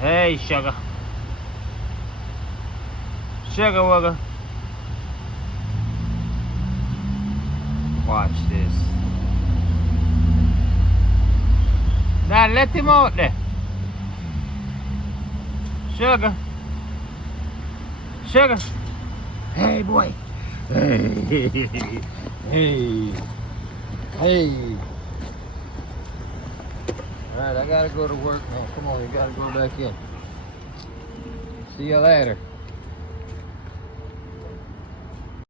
Hey, sugar. Sugar wugger. Watch this. Now let him out there. Sugar. Sugar. Hey, boy. Hey. Hey. Hey. Alright, I gotta go to work now. Come on, you gotta go back in. See you later.